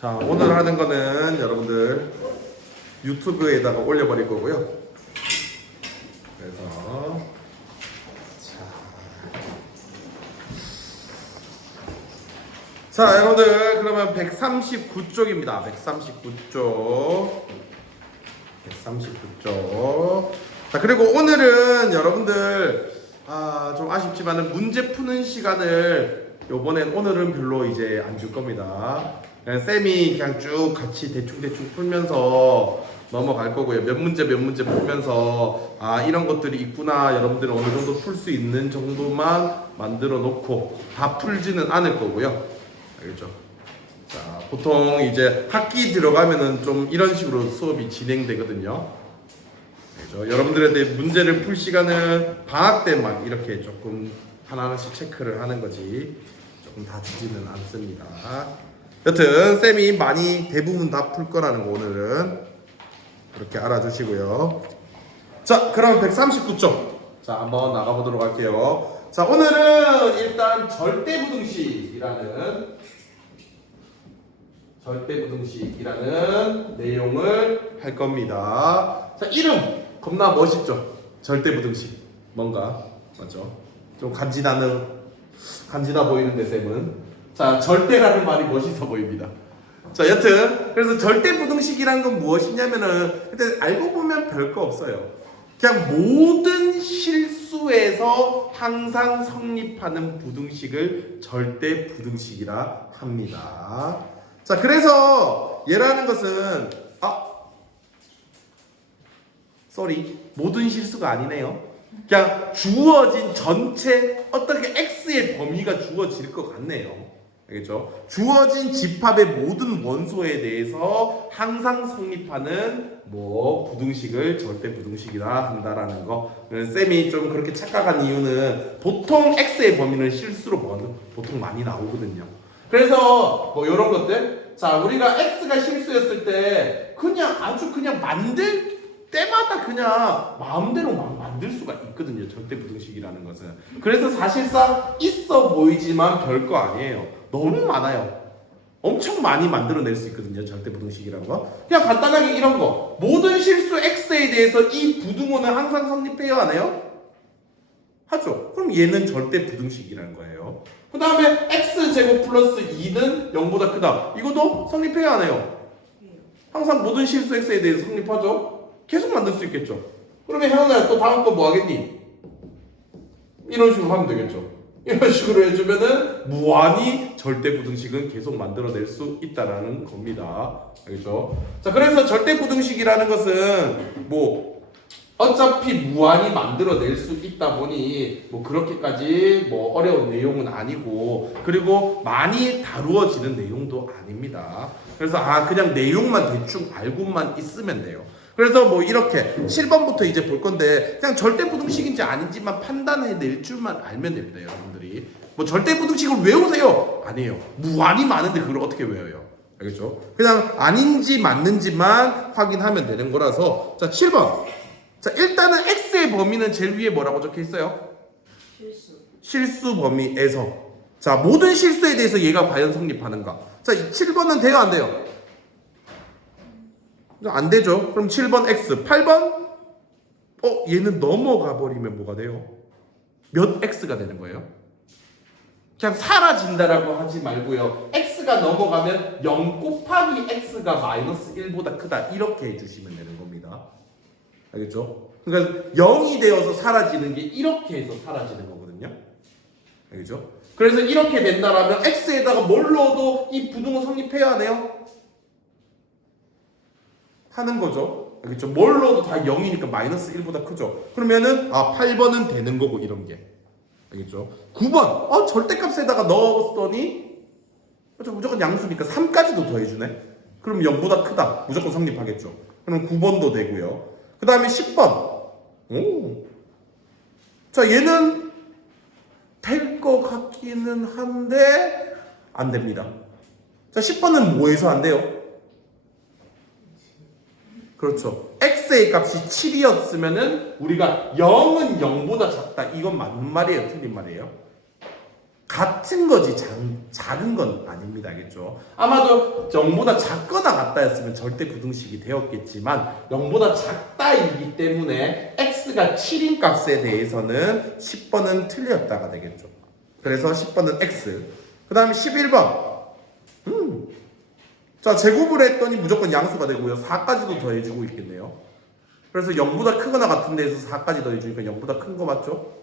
자, 오늘 하는 거는 여러분들 유튜브에다가 올려버릴 거고요. 그래서 자, 여러분들 그러면 139쪽입니다. 139쪽. 자, 그리고 오늘은 여러분들 좀 아쉽지만은 문제 푸는 시간을 오늘은 별로 이제 안 줄 겁니다. 그냥 쌤이 그냥 쭉 같이 대충 풀면서 넘어갈 거고요. 몇 문제 풀면서 이런 것들이 있구나, 여러분들은 어느 정도 풀 수 있는 정도만 만들어 놓고 다 풀지는 않을 거고요. 알겠죠? 자, 보통 이제 학기 들어가면은 좀 이런 식으로 수업이 진행되거든요. 알겠죠? 여러분들한테 문제를 풀 시간은 방학 때 막 이렇게 조금 하나하나씩 체크를 하는 거지 조금 다 주지는 않습니다. 여튼 쌤이 대부분 다 풀 거라는 거 오늘은 그렇게 알아주시고요. 자, 그럼 139쪽 자, 한번 나가보도록 할게요. 자, 오늘은 일단 절대부등식이라는 내용을 할 겁니다. 자, 이름 겁나 멋있죠? 절대부등식 뭔가 맞죠? 좀 간지나 보이는데 쌤은 자, 절대라는 말이 멋있어 보입니다. 자, 여튼 그래서 절대부등식이란 건 무엇이냐면은 근데 알고 보면 별거 없어요. 그냥 모든 실수에서 항상 성립하는 부등식을 절대부등식이라 합니다. 자, 그래서 얘라는 것은 모든 실수가 아니네요. 그냥 주어진 전체 어떻게 x의 범위가 주어질 것 같네요. 알겠죠? 주어진 집합의 모든 원소에 대해서 항상 성립하는 부등식을 절대부등식이라 한다라는 거. 쌤이 좀 그렇게 착각한 이유는 보통 x의 범위는 실수로 보통 많이 나오거든요. 그래서 이런 것들, 자, 우리가 x가 실수였을 때 그냥 만들 때마다 그냥 마음대로 만들 수가 있거든요. 절대부등식이라는 것은. 그래서 사실상 있어 보이지만 별거 아니에요. 너무 많아요. 엄청 많이 만들어낼 수 있거든요. 절대부등식이라는 거. 그냥 간단하게 이런 거. 모든 실수 x에 대해서 이 부등호는 항상 성립해요, 안 해요? 하죠. 그럼 얘는 절대부등식이라는 거예요. 그 다음에 x제곱 플러스 2는 0보다 크다. 이것도 성립해요, 안 해요? 항상 모든 실수 x에 대해서 성립하죠. 계속 만들 수 있겠죠. 그러면 혜원아 또 다음 거 뭐 하겠니? 이런 식으로 하면 되겠죠. 이런 식으로 해주면은 무한히 절대부등식은 계속 만들어낼 수 있다라는 겁니다. 알겠죠? 자, 그래서 절대부등식이라는 것은 어차피 무한히 만들어낼 수 있다 보니 그렇게까지 어려운 내용은 아니고, 그리고 많이 다루어지는 내용도 아닙니다. 그래서 그냥 내용만 대충 알고만 있으면 돼요. 그래서 이렇게 7번부터 이제 볼 건데 그냥 절대부등식인지 아닌지만 판단해낼 줄만 알면 됩니다. 여러분들이 절대부등식을 외우세요? 아니에요. 무한히 많은데 그걸 어떻게 외워요? 알겠죠? 그냥 아닌지 맞는지만 확인하면 되는 거라서. 자, 7번. 자, 일단은 x의 범위는 제일 위에 뭐라고 적혀 있어요? 실수 범위에서. 자, 모든 실수에 대해서 얘가 과연 성립하는가? 자, 7번은 돼요, 안 돼요? 안 되죠. 그럼 7번 x. 8번 얘는 넘어가 버리면 뭐가 돼요? 몇 x가 되는 거예요? 그냥 사라진다라고 하지 말고요. x가 넘어가면 0 곱하기 x가 마이너스 1보다 크다. 이렇게 해주시면 되는 겁니다. 알겠죠? 그러니까 0이 되어서 사라지는 게 이렇게 해서 사라지는 거거든요. 알겠죠? 그래서 이렇게 된다라면 x에다가 뭘 넣어도 이 부등호 성립해야 하네요. 하는 거죠. 알겠죠? 뭘 넣어도 다 0이니까 마이너스 1보다 크죠. 그러면은 8번은 되는 거고, 이런 게. 알겠죠? 9번 절대값에다가 넣었더니 무조건 양수니까 3까지도 더해주네. 그럼 0보다 크다. 무조건 성립하겠죠. 그럼 9번도 되고요. 그 다음에 10번. 자, 얘는 될 것 같기는 한데 안 됩니다. 자, 10번은 뭐에서 안 돼요? 그렇죠. x의 값이 7이었으면은 우리가 0은 0보다 작다. 이건 맞는 말이에요? 틀린 말이에요? 같은 거지 작은 건 아닙니다. 알겠죠? 아마도 0보다 작거나 같다였으면 절대 부등식이 되었겠지만 0보다 작다이기 때문에 x가 7인 값에 대해서는 10번은 틀렸다가 되겠죠. 그래서 10번은 x. 그 다음에 11번. 자, 제곱을 했더니 무조건 양수가 되고요. 4까지도 더해주고 있겠네요. 그래서 0보다 크거나 같은 데에서 4까지 더해주니까 0보다 큰 거 맞죠?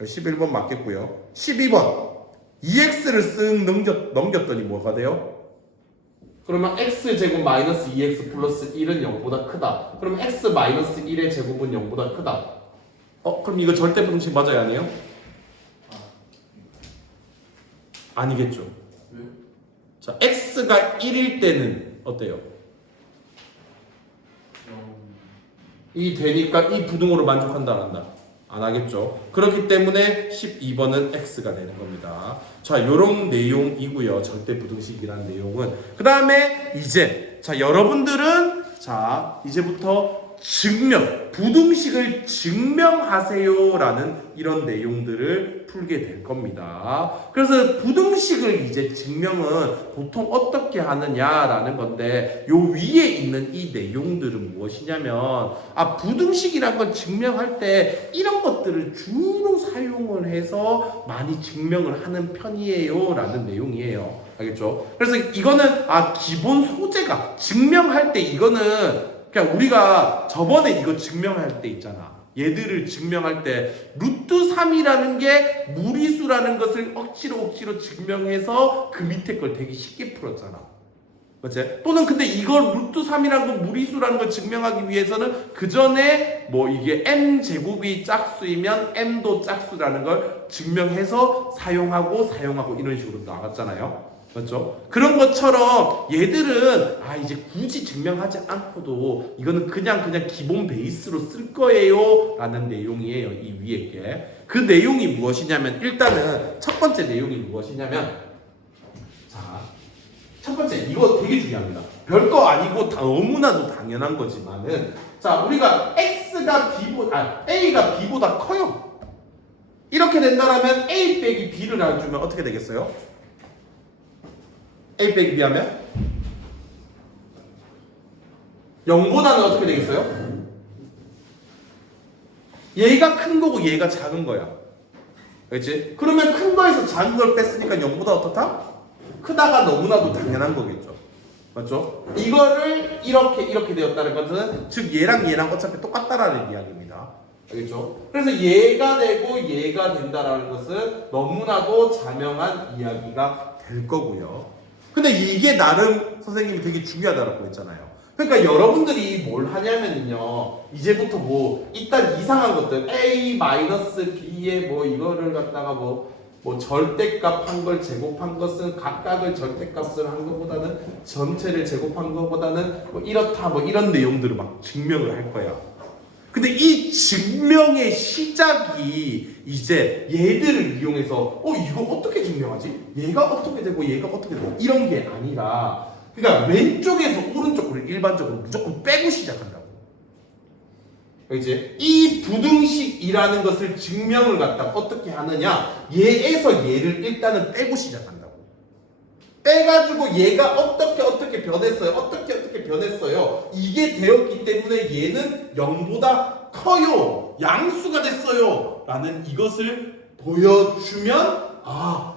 11번 맞겠고요. 12번. 2x를 쓱 넘겼더니 뭐가 돼요? 그러면 x제곱 마이너스 2x 플러스 1은 0보다 크다. 그럼 x 마이너스 1의 제곱은 0보다 크다. 그럼 이거 절대 부등식 맞아야 하네요? 아니겠죠. 왜? 자, x가 1일 때는 어때요? 이 되니까 이 부등호를 만족한다 안 한다? 안 하겠죠. 그렇기 때문에 12번은 x가 되는 겁니다. 자, 요런 내용이고요. 절대 부등식이라는 내용은. 그 다음에 이제 자, 여러분들은 자, 이제부터 부등식을 증명하세요라는 이런 내용들을 풀게 될 겁니다. 그래서 부등식을 이제 증명은 보통 어떻게 하느냐라는 건데 요 위에 있는 이 내용들은 무엇이냐면 부등식이란 건 증명할 때 이런 것들을 주로 사용을 해서 많이 증명을 하는 편이에요라는 내용이에요. 알겠죠? 그래서 이거는 기본 소재가 증명할 때 이거는 그러니까 우리가 저번에 이거 증명할 때 있잖아. 얘들을 증명할 때 루트 3이라는 게 무리수라는 것을 억지로 증명해서 그 밑에 걸 되게 쉽게 풀었잖아. 그치? 또는 근데 이걸 루트 3이라는 건 무리수라는 걸 증명하기 위해서는 그 전에 뭐 이게 m 제곱이 짝수이면 m도 짝수라는 걸 증명해서 사용하고 이런 식으로 나갔잖아요. 맞죠? 그런 것처럼 얘들은 이제 굳이 증명하지 않고도 이거는 그냥 기본 베이스로 쓸 거예요 라는 내용이에요. 이 위에 게. 그 내용이 무엇이냐면 일단은 첫 번째 내용이 무엇이냐면 자, 첫 번째 이거 되게 중요합니다. 별거 아니고 너무나도 당연한 거지만은 자, 우리가 A가 B보다 커요. 이렇게 된다면 A 빼기 B를 알려주면 어떻게 되겠어요? A 빼기 B 하면 0보다는 어떻게 되겠어요? 얘가 큰 거고 얘가 작은 거야. 그렇지? 그러면 큰 거에서 작은 걸 뺐으니까 0보다 어떻다? 크다가 너무나도 당연한 거겠죠. 맞죠? 이거를 이렇게 되었다는 것은 즉 얘랑 어차피 똑같다라는 이야기입니다. 알겠죠? 그래서 얘가 되고 얘가 된다라는 것은 너무나도 자명한 이야기가 될 거고요. 근데 이게 나름 선생님이 되게 중요하다고 했잖아요. 그러니까 여러분들이 뭘 하냐면요. 이제부터 일단 이상한 것들 A-B의 이거를 갖다가 절대값 한 걸 제곱한 것은 각각을 절대값을 한 것보다는 전체를 제곱한 것보다는 이렇다 이런 내용들을 막 증명을 할 거야. 근데 이 증명의 시작이 이제 얘들을 이용해서 이거 어떻게 증명하지? 얘가 어떻게 되고 얘가 어떻게 되고 이런 게 아니라 그러니까 왼쪽에서 오른쪽으로 일반적으로 무조건 빼고 시작한다고. 이제 이 부등식이라는 것을 증명을 갖다 어떻게 하느냐? 얘에서 얘를 일단은 빼고 시작한다고. 빼가지고 얘가 어떻게 변했어요? 어떻게 변했어요? 이게 되었기 때문에 얘는 0보다 커요. 양수가 됐어요. 라는 이것을 보여주면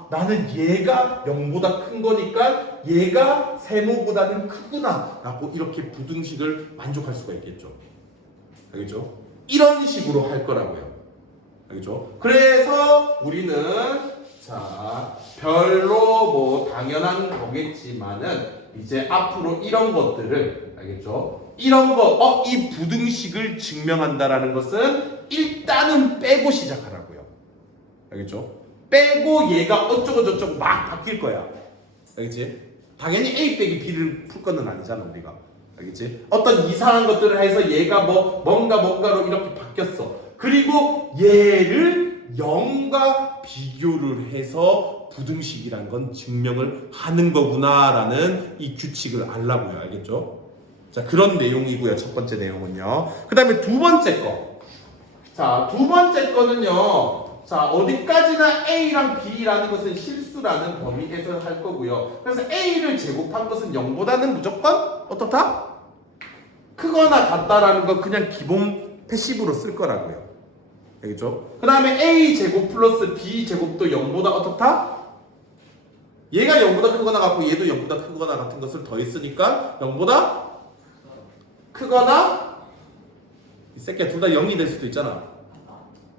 나는 얘가 0보다 큰 거니까 얘가 세모보다는 크구나 라고 이렇게 부등식을 만족할 수가 있겠죠. 알겠죠? 이런 식으로 할 거라고요. 알겠죠? 그래서 우리는 자, 별로 당연한 거겠지만은 이제 앞으로 이런 것들을 알겠죠? 이런 거, 이 부등식을 증명한다라는 것은 일단은 빼고 시작하라고요. 알겠죠? 빼고 얘가 어쩌고 저쩌고 막 바뀔 거야. 알겠지? 당연히 A 빼기 B를 풀 거는 아니잖아, 우리가. 알겠지? 어떤 이상한 것들을 해서 얘가 뭔가로 이렇게 바뀌었어. 그리고 얘를 0과 비교를 해서 부등식이란 건 증명을 하는 거구나라는 이 규칙을 알라고요. 알겠죠? 자, 그런 내용이고요. 첫 번째 내용은요. 그 다음에 두 번째 거. 자, 두 번째 거는요. 자, 어디까지나 A랑 B라는 것은 실수라는 범위에서 할 거고요. 그래서 A를 제곱한 것은 0보다는 무조건 어떻다? 크거나 같다라는 거 그냥 기본 패시브로 쓸 거라고요. 알겠죠? 그 다음에 A 제곱 플러스 B 제곱도 0보다 어떻다? 얘가 0보다 크거나 같고 얘도 0보다 크거나 같은 것을 더했으니까 0보다 크거나 이 새끼야 둘 다 0이 될 수도 있잖아.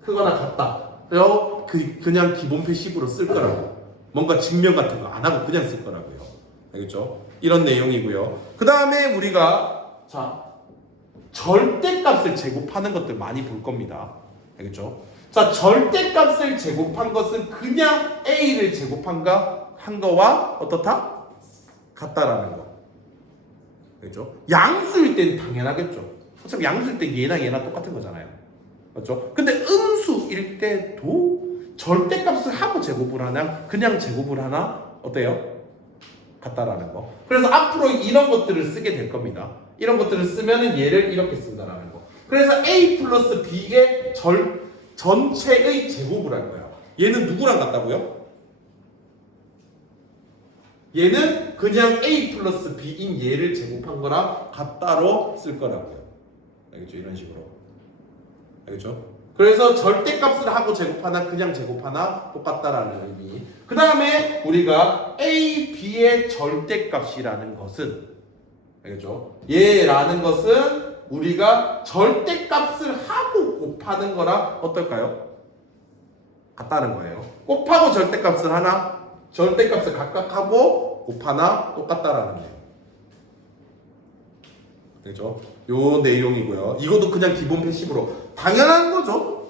크거나 같다. 그래서 그냥 기본 패시브로 쓸 거라고. 뭔가 증명 같은 거 안 하고 그냥 쓸 거라고요. 알겠죠? 이런 내용이고요. 그 다음에 우리가 자 절대값을 제곱하는 것들 많이 볼 겁니다. 알겠죠? 자 절대값을 제곱한 것은 그냥 A를 한 거와 어떻다? 같다라는 거. 알겠죠? 양수일 땐 당연하겠죠. 어차피 양수일 땐 얘나 똑같은 거잖아요. 맞죠? 근데 음수일 때도 절대값을 하고 제곱을 하나 그냥 제곱을 하나 어때요? 같다라는 거. 그래서 앞으로 이런 것들을 쓰게 될 겁니다. 이런 것들을 쓰면은 얘를 이렇게 쓴다라는 거. 그래서 A 플러스 B의 전체의 제곱을 할 거야. 얘는 누구랑 같다고요? 얘는 그냥 A 플러스 B인 얘를 제곱한 거랑 같다로 쓸 거라고요. 알겠죠? 이런 식으로. 알겠죠? 그래서 절대값을 하고 제곱하나 그냥 제곱하나 똑같다라는 의미. 그 다음에 우리가 A, B의 절대값이라는 것은 알겠죠? 얘라는 것은 우리가 절대값을 하고 곱하는 거랑 어떨까요? 같다는 거예요. 곱하고 절대값을 하나 절대값을 각각 하고 곱하나 똑같다라는 거예요. 그죠? 요 내용이고요. 이것도 그냥 기본 패시브로 당연한 거죠.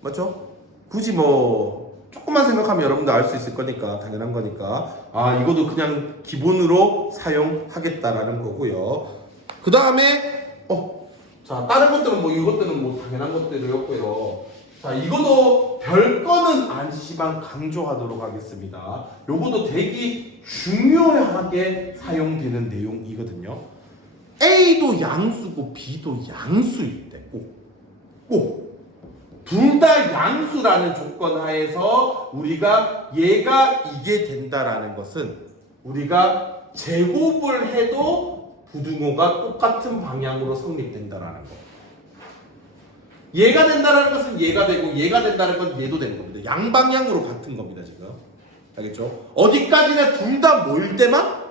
맞죠? 굳이 뭐 조금만 생각하면 여러분들 알 수 있을 거니까 당연한 거니까 이것도 그냥 기본으로 사용하겠다라는 거고요. 그 다음에 자 다른 것들은 뭐 이것들은 뭐 당연한 것들이었고요. 자 이것도 별거는 아니지만 강조하도록 하겠습니다. 요것도 되게 중요하게 사용되는 내용이거든요. A도 양수고 B도 양수일 때 꼭 둘 다 양수라는 조건 하에서 우리가 얘가 이게 된다라는 것은 우리가 제곱을 해도 부등호가 똑같은 방향으로 성립된다라는 거. 얘가 된다라는 것은 얘가 되고 얘가 된다는 건 얘도 되는 겁니다. 양방향으로 같은 겁니다 지금. 알겠죠? 어디까지나 둘 다 모일 때만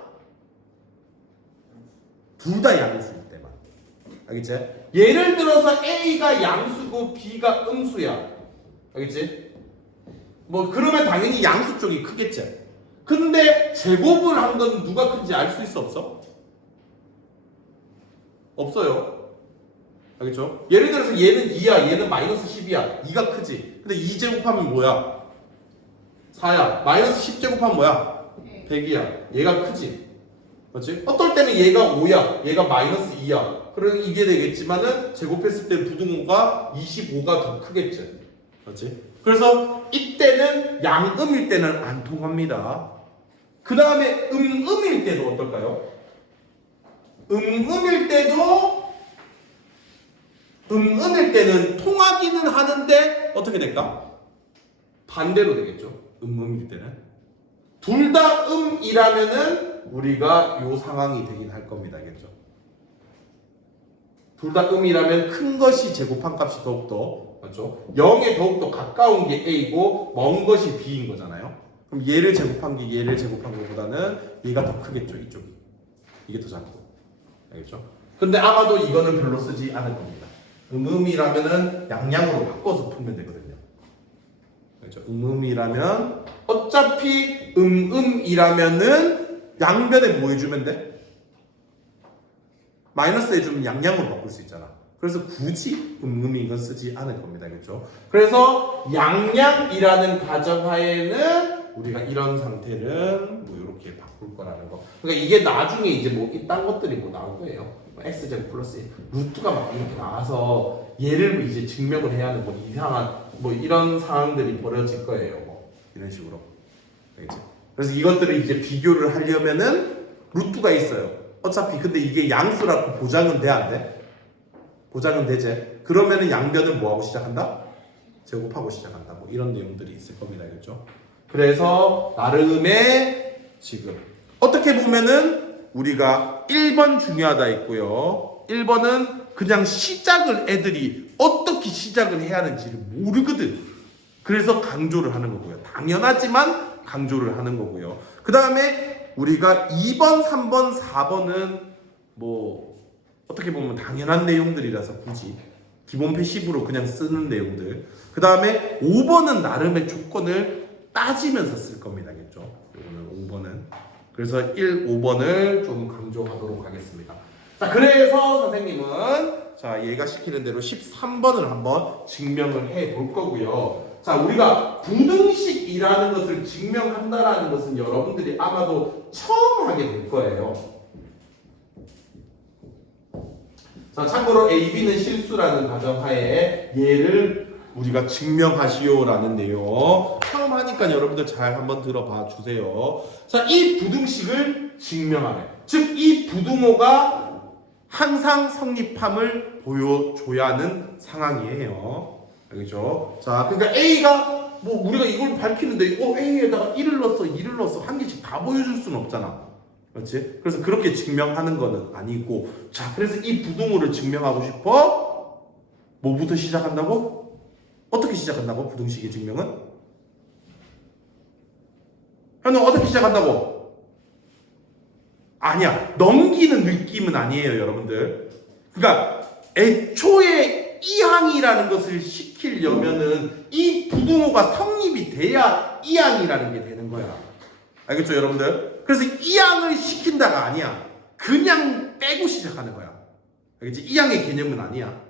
둘 다 양수일 때만. 알겠지? 예를 들어서 A가 양수고 B가 음수야. 알겠지? 뭐 그러면 당연히 양수 쪽이 크겠지. 근데 제곱을 한 건 누가 큰지 알 수 있어 없어? 없어요. 알겠죠? 예를 들어서 얘는 2야. 얘는 마이너스 10이야. 2가 크지. 근데 2제곱하면 뭐야? 4야. 마이너스 10제곱하면 뭐야? 100이야. 얘가 크지. 맞지? 어떨 때는 얘가 5야. 얘가 마이너스 2야. 그러면 이게 되겠지만은 제곱했을 때 부등호가 25가 더 크겠지. 맞지? 그래서 이때는 양음일 때는 안 통합니다. 그 다음에 음일 때도 어떨까요? 음일 때는 통하기는 하는데 어떻게 될까? 반대로 되겠죠. 음일 때는. 둘 다 음이라면은 우리가 요 상황이 되긴 할 겁니다. 알겠죠? 둘 다 음이라면 큰 것이 제곱한 값이 더욱더 맞죠? 0에 더욱더 가까운 게 A고 먼 것이 B인 거잖아요. 그럼 얘를 제곱한 게 얘를 제곱한 것보다는 얘가 더 크겠죠. 이쪽이. 이게 더 작고. 알겠죠? 근데 아마도 이거는 별로 쓰지 않을 겁니다. 음이라면은 양양으로 바꿔서 풀면 되거든요. 그렇죠? 음이라면 어차피 음이라면은 양변에 뭐 해주면 돼? 마이너스 해주면 양양으로 바꿀 수 있잖아. 그래서 굳이 이건 쓰지 않을 겁니다. 그렇죠? 그래서 양양이라는 가정하에는 우리가 이런 상태는 뭐 이렇게 바꿀 거라는 거. 그러니까 이게 나중에 이제 뭐 이딴 것들이 뭐 나올 거예요. x제곱 플러스 루트가 막 이렇게 나와서 얘를 이제 증명을 해야 하는 뭐 이상한 뭐 이런 상황들이 벌어질 거예요. 뭐 이런 식으로. 알겠지? 그래서 이것들을 이제 비교를 하려면은 루트가 있어요. 어차피 근데 이게 양수라고 보장은 돼 안 돼? 보장은 되지. 그러면은 양변을 뭐하고 시작한다? 제곱하고 시작한다. 뭐 이런 내용들이 있을 겁니다. 알겠죠? 그래서 나름의 지금 어떻게 보면은 우리가 1번 중요하다 했고요. 1번은 그냥 시작을 애들이 어떻게 시작을 해야 하는지를 모르거든. 그래서 강조를 하는 거고요. 당연하지만 강조를 하는 거고요. 그 다음에 우리가 2번, 3번, 4번은 뭐 어떻게 보면 당연한 내용들이라서 굳이 기본 패시브로 그냥 쓰는 내용들. 그 다음에 5번은 나름의 조건을 따지면서 쓸 겁니다. 알겠죠? 이거는 5번은. 그래서 1, 5번을 좀 강조하도록 하겠습니다. 자, 그래서 선생님은 자, 얘가 시키는 대로 13번을 한번 증명을 해 볼 거고요. 자, 우리가 부등식이라는 것을 증명한다라는 것은 여러분들이 아마도 처음 하게 될 거예요. 자, 참고로 AB는 실수라는 가정하에 얘를 우리가 증명하시오라는 내용 처음 하니까 여러분들 잘 한번 들어봐 주세요. 자, 이 부등식을 증명하래. 즉, 이 부등호가 항상 성립함을 보여줘야 하는 상황이에요. 알겠죠? 자, 그러니까 A가 뭐 우리가 이걸 밝히는데 A에다가 1을 넣었어, 2를 넣었어 한 개씩 다 보여줄 수는 없잖아. 그렇지? 그래서 그렇게 증명하는 거는 아니고, 자, 그래서 이 부등호를 증명하고 싶어? 뭐부터 시작한다고? 어떻게 시작한다고? 부등식의 증명은? 현우 어떻게 시작한다고? 아니야. 넘기는 느낌은 아니에요, 여러분들. 그러니까 애초에 이항이라는 것을 시키려면은 이 부등호가 성립이 돼야 이항이라는 게 되는 거야. 알겠죠, 여러분들? 그래서 이항을 시킨다가 아니야. 그냥 빼고 시작하는 거야. 알겠지? 이항의 개념은 아니야.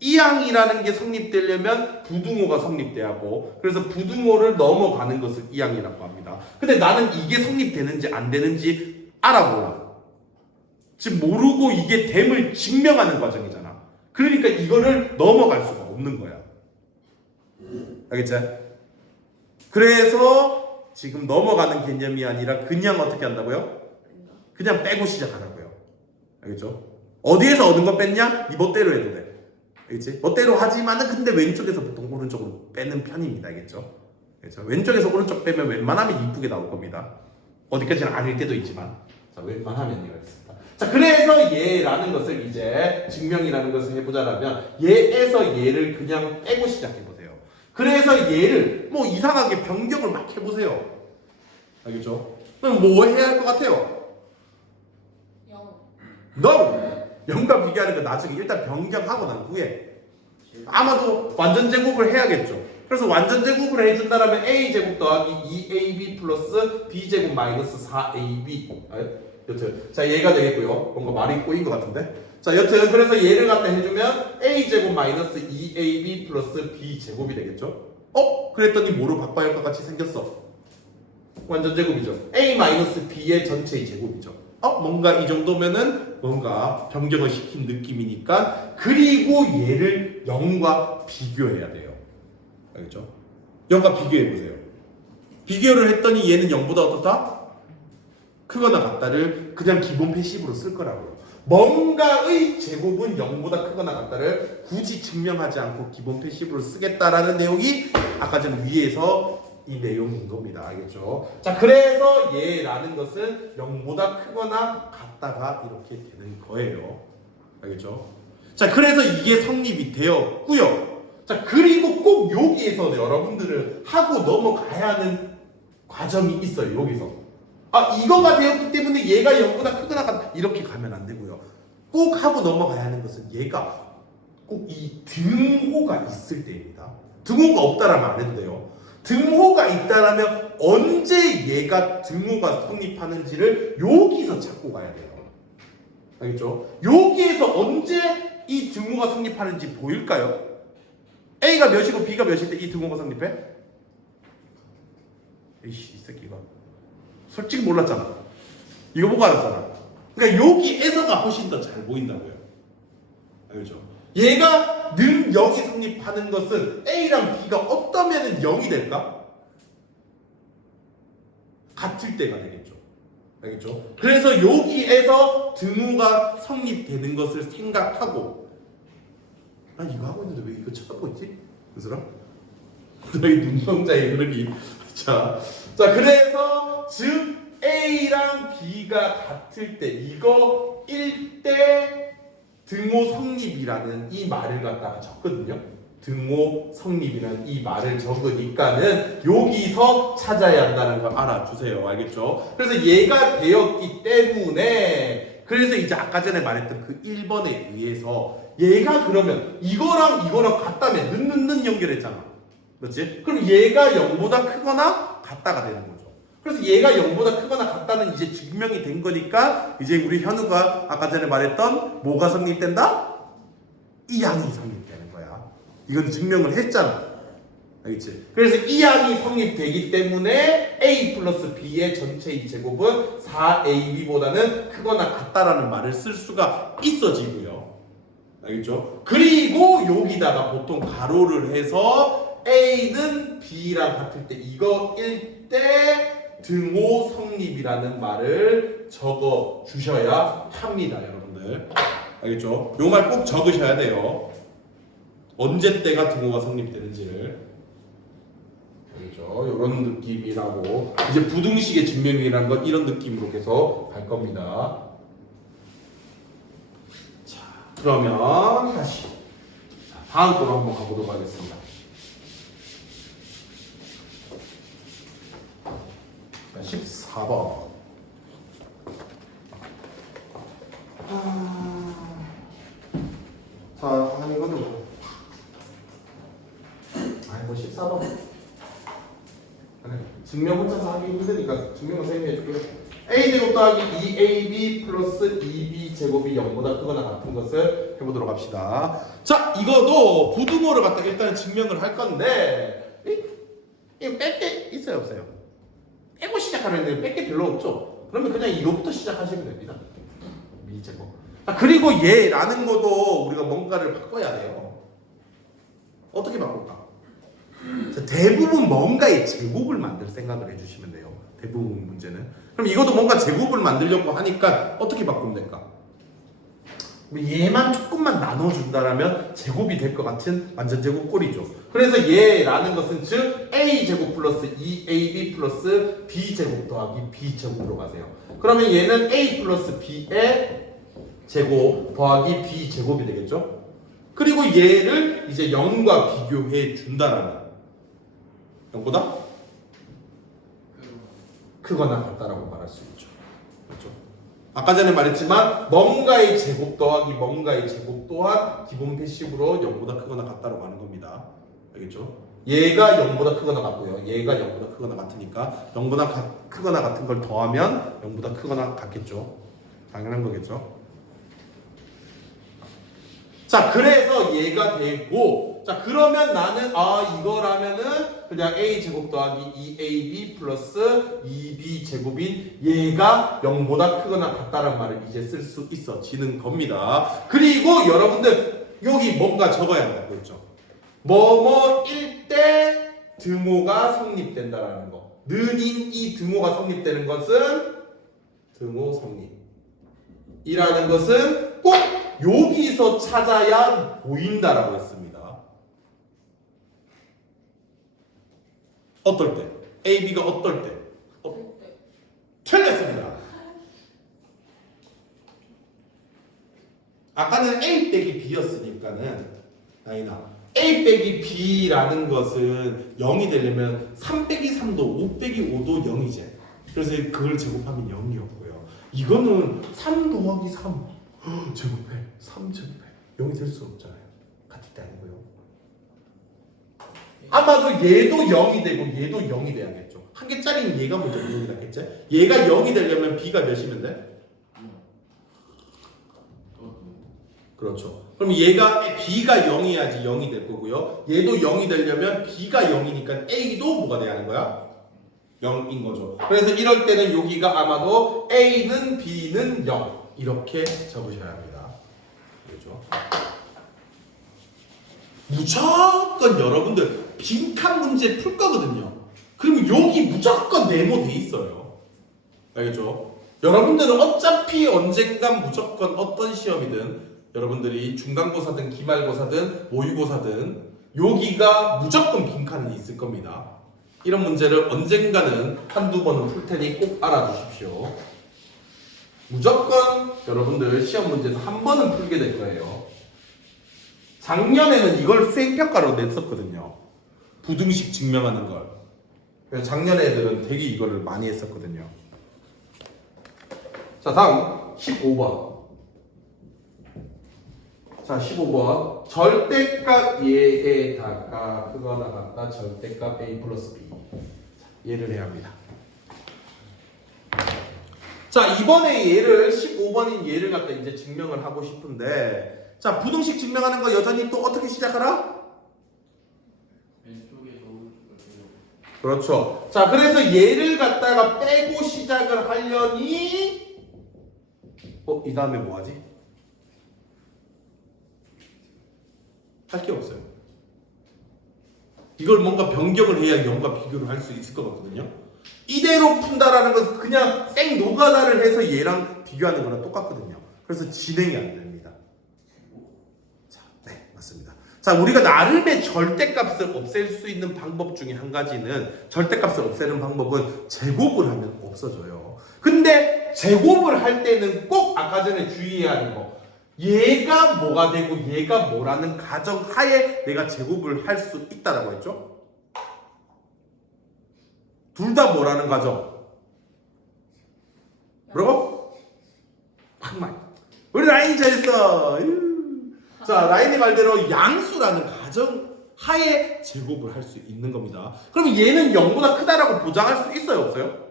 이항이라는 게 성립되려면 부등호가 성립돼야 하고, 그래서 부등호를 넘어가는 것을 이항이라고 합니다. 근데 나는 이게 성립되는지 안 되는지 알아보라. 지금 모르고 이게 됨을 증명하는 과정이잖아. 그러니까 이거를 넘어갈 수가 없는 거야. 알겠지? 그래서 지금 넘어가는 개념이 아니라 그냥 어떻게 한다고요? 그냥 빼고 시작하라고요. 알겠죠? 어디에서 얻은 거 뺐냐? 네 멋대로 해도 돼. 알겠지? 멋대로 하지만은 근데 왼쪽에서 보통 오른쪽으로 빼는 편입니다. 알겠죠? 그렇죠? 왼쪽에서 오른쪽 빼면 웬만하면 이쁘게 나올 겁니다. 어디까지는 아닐 때도 있지만, 자, 웬만하면 이렇습니다. 자, 그래서 얘라는 것을 이제 증명이라는 것을 해보자라면 얘에서 얘를 그냥 빼고 시작해보세요. 그래서 얘를 뭐 이상하게 변경을 막 해보세요. 알겠죠? 그럼 뭐 해야 할 것 같아요? 0. No! 0과 비교하는 거 나중에 일단 변경하고 난 후에 아마도 완전 제곱을 해야겠죠. 그래서 완전 제곱을 해준다라면 a제곱 더하기 2ab 플러스 b제곱 마이너스 4ab. 여튼 자, 얘가 되겠고요. 뭔가 말이 꼬인 것 같은데. 자, 여튼 그래서 얘를 갖다 해주면 a제곱 마이너스 2ab 플러스 b제곱이 되겠죠. 그랬더니 뭐로 바꿔야 할 것 같이 생겼어? 완전 제곱이죠. a 마이너스 b의 전체의 제곱이죠. 뭔가 이 정도면은 뭔가 변경을 시킨 느낌이니까, 그리고 얘를 0과 비교해야 돼요. 알겠죠? 0과 비교해보세요. 비교를 했더니 얘는 0보다 어떻다? 크거나 같다를 그냥 기본 패시브로 쓸 거라고요. 뭔가의 제곱은 0보다 크거나 같다를 굳이 증명하지 않고 기본 패시브로 쓰겠다라는 내용이 아까 전 위에서 이 내용인 겁니다. 알겠죠? 자, 그래서 얘라는 것은 0보다 크거나 같다가 이렇게 되는 거예요. 알겠죠? 자, 그래서 이게 성립이 되었고요. 자, 그리고 꼭 여기에서 여러분들은 하고 넘어가야 하는 과정이 있어요. 여기서. 이거가 되었기 때문에 얘가 0보다 크거나 같다 이렇게 가면 안 되고요. 꼭 하고 넘어가야 하는 것은 얘가 꼭 이 등호가 있을 때입니다. 등호가 없다라면 안 해도 돼요. 등호가 있다라면 언제 얘가 등호가 성립하는지를 여기서 찾고 가야 돼요. 알겠죠? 여기에서 언제 이 등호가 성립하는지 보일까요? A가 몇이고 B가 몇일 때 이 등호가 성립해? 에이씨, 이 새끼가 솔직히 몰랐잖아. 이거 보고 알았잖아. 그러니까 여기에서가 훨씬 더 잘 보인다고요. 알겠죠? 얘가 늘 0이 성립하는 것은 A랑 B가 없다면 0이 될까? 같을 때가 되겠죠. 알겠죠? 그래서 여기에서 등호가 성립되는 것을 생각하고 난 이거 하고 있는데 왜 이거 쳐다보고 있지? 은솔아? 너희 눈동자의 흐름이 자 그래서 즉 A랑 B가 같을 때 이거 1대 등호 성립이라는 이 말을 갖다가 적거든요. 등호 성립이라는 이 말을 적으니까는 여기서 찾아야 한다는 걸 알아주세요. 알겠죠? 그래서 얘가 되었기 때문에 그래서 이제 아까 전에 말했던 그 1번에 의해서 얘가 그러면 이거랑 같다면 는는는 연결했잖아. 그렇지? 그럼 얘가 0보다 크거나 같다가 되는 거죠. 그래서 얘가 0보다 크거나 같다는 이제 증명이 된 거니까 이제 우리 현우가 아까 전에 말했던 뭐가 성립된다? 이 양이 성립되는 거야. 이건 증명을 했잖아. 알겠지? 그래서 이 양이 성립되기 때문에 A 플러스 B의 전체 이 제곱은 4AB보다는 크거나 같다라는 말을 쓸 수가 있어지고요. 알겠죠? 그리고 여기다가 보통 가로를 해서 A는 B랑 같을 때 이거 1대 등호 성립이라는 말을 적어 주셔야 합니다, 여러분들. 알겠죠? 요 말 꼭 적으셔야 돼요. 언제 때가 등호가 성립되는지를. 알겠죠? 이런 느낌이라고 이제 부등식의 증명이라는 건 이런 느낌으로 계속 갈 겁니다. 자, 그러면 다시 다음 거로 한번 가보도록 하겠습니다. 14번. 자, 아니 이거는 뭐. 아니 뭐 14번. 증명 혼자서 하기 힘드니까 증명을 쌤이 해줄게요. A제곱 더하기 2AB 플러스 2B 제곱이 0보다 크거나 같은 것을 해보도록 합시다. 자, 이거도 부등호를 갖다 일단 증명을 할 건데 이거 뺄 게 있어요 없어요? 빼고 시작하는데 뺄 게 별로 없죠? 그러면 그냥 이거부터 시작하시면 됩니다. 미제곱. 자, 그리고 얘라는 것도 우리가 뭔가를 바꿔야 돼요. 어떻게 바꿀까? 자, 대부분 뭔가의 제곱을 만들 생각을 해주시면 돼요. 대부분 문제는. 그럼 이것도 뭔가 제곱을 만들려고 하니까 어떻게 바꾸면 될까? 얘만 조금만 나눠준다라면 제곱이 될 것 같은 완전 제곱 꼴이죠. 그래서 얘라는 것은 즉 A제곱 플러스 2AB 플러스 B제곱 더하기 B제곱으로 가세요. 그러면 얘는 A 플러스 B의 제곱 더하기 B제곱이 되겠죠? 그리고 얘를 이제 0과 비교해 준다라면 0보다 크거나 같다라고 말할 수 있죠. 그렇죠? 아까 전에 말했지만 뭔가의 제곱 더하기 뭔가의 제곱 또한 기본 패시브로 0보다 크거나 같다라고 하는 겁니다. 알겠죠? 얘가 0보다 크거나 같고요. 얘가 0보다 크거나 같으니까 0보다 크거나 같은 걸 더하면 0보다 크거나 같겠죠. 당연한 거겠죠. 자, 그래서 얘가 되고, 자, 그러면 나는 이거라면은 그냥 A 제곱 더하기 2AB 플러스 2B 제곱인 얘가 0보다 크거나 같다는 말을 이제 쓸 수 있어지는 겁니다. 그리고 여러분들 여기 뭔가 적어야 한다고 했죠. 뭐뭐 1대 등호가 성립된다라는 거. 는인 이 등호가 성립되는 것은 등호 성립이라는 것은 꼭 여기서 찾아야 보인다라고 했습니다. 어떨 때? A, B가 어떨 때? 틀렸습니다. 아까는 A 빼기 B였으니까는 아니다. A 빼기 B라는 것은 0이 되려면 3 빼기 3도 5 빼기 5도 0이지. 그래서 그걸 제곱하면 0이었고요. 이거는 3 더하기 3 제곱해 3 제곱해 0이 될 수 없잖아요. 같을 때 아니고요. 아마도 얘도 0이 되고 얘도 0이 돼야겠죠. 한 개짜리는 얘가 먼저 0이 되겠지. 얘가 0이 되려면 B가 몇이면 돼? 그렇죠. 그럼 얘가 B가 0이야지 0이 될 거고요. 얘도 0이 되려면 B가 0이니까 A도 뭐가 돼야 하는 거야? 0인 거죠. 그래서 이럴 때는 여기가 아마도 A는 B는 0 이렇게 적으셔야 합니다. 그렇죠? 무조건 여러분들 빈칸 문제 풀 거거든요. 그러면 여기 무조건 네모 돼 있어요. 알겠죠? 여러분들은 어차피 언젠간 무조건 어떤 시험이든 여러분들이 중간고사든 기말고사든 모의고사든 여기가 무조건 빈칸은 있을 겁니다. 이런 문제를 언젠가는 한두 번은 풀 테니 꼭 알아두십시오. 무조건 여러분들 시험 문제에서 한 번은 풀게 될 거예요. 작년에는 이걸 수행평가로 냈었거든요. 부등식 증명하는 걸. 그래서 작년 애들은 되게 이거를 많이 했었거든요. 자, 다음 15번. 자, 15번. 절대값 예에다가 그거나 같다. 절대값 a 플러스 b. 얘를 해야 합니다. 자, 이번에 얘를 15번인 얘를 갖다 이제 증명을 하고 싶은데, 자, 부등식 증명하는 거 여전히 또 어떻게 시작하라? 왼쪽에서 오른쪽으로. 그렇죠. 자, 그래서 얘를 갖다가 빼고 시작을 하려니, 이 다음에 뭐 하지? 할 게 없어요. 이걸 뭔가 변경을 해야 0과 비교를 할 수 있을 것 같거든요. 이대로 푼다라는 것은 그냥 생 노가다를 해서 얘랑 비교하는 거랑 똑같거든요. 그래서 진행이 안 됩니다. 자, 네, 맞습니다. 자, 우리가 나름의 절대값을 없앨 수 있는 방법 중에 한 가지는, 절대값을 없애는 방법은 제곱을 하면 없어져요. 근데 제곱을 할 때는 꼭 아까 전에 주의해야 하는 거, 얘가 뭐가 되고 얘가 뭐라는 가정하에 내가 제곱을 할 수 있다라고 했죠? 둘 다 뭐라는 가정? 뭐라고? 정말 우리 라인이 잘했어. 자, 라인이 말대로 양수라는 가정 하에 제곱을 할 수 있는 겁니다. 그럼 얘는 0보다 크다라고 보장할 수 있어요, 없어요?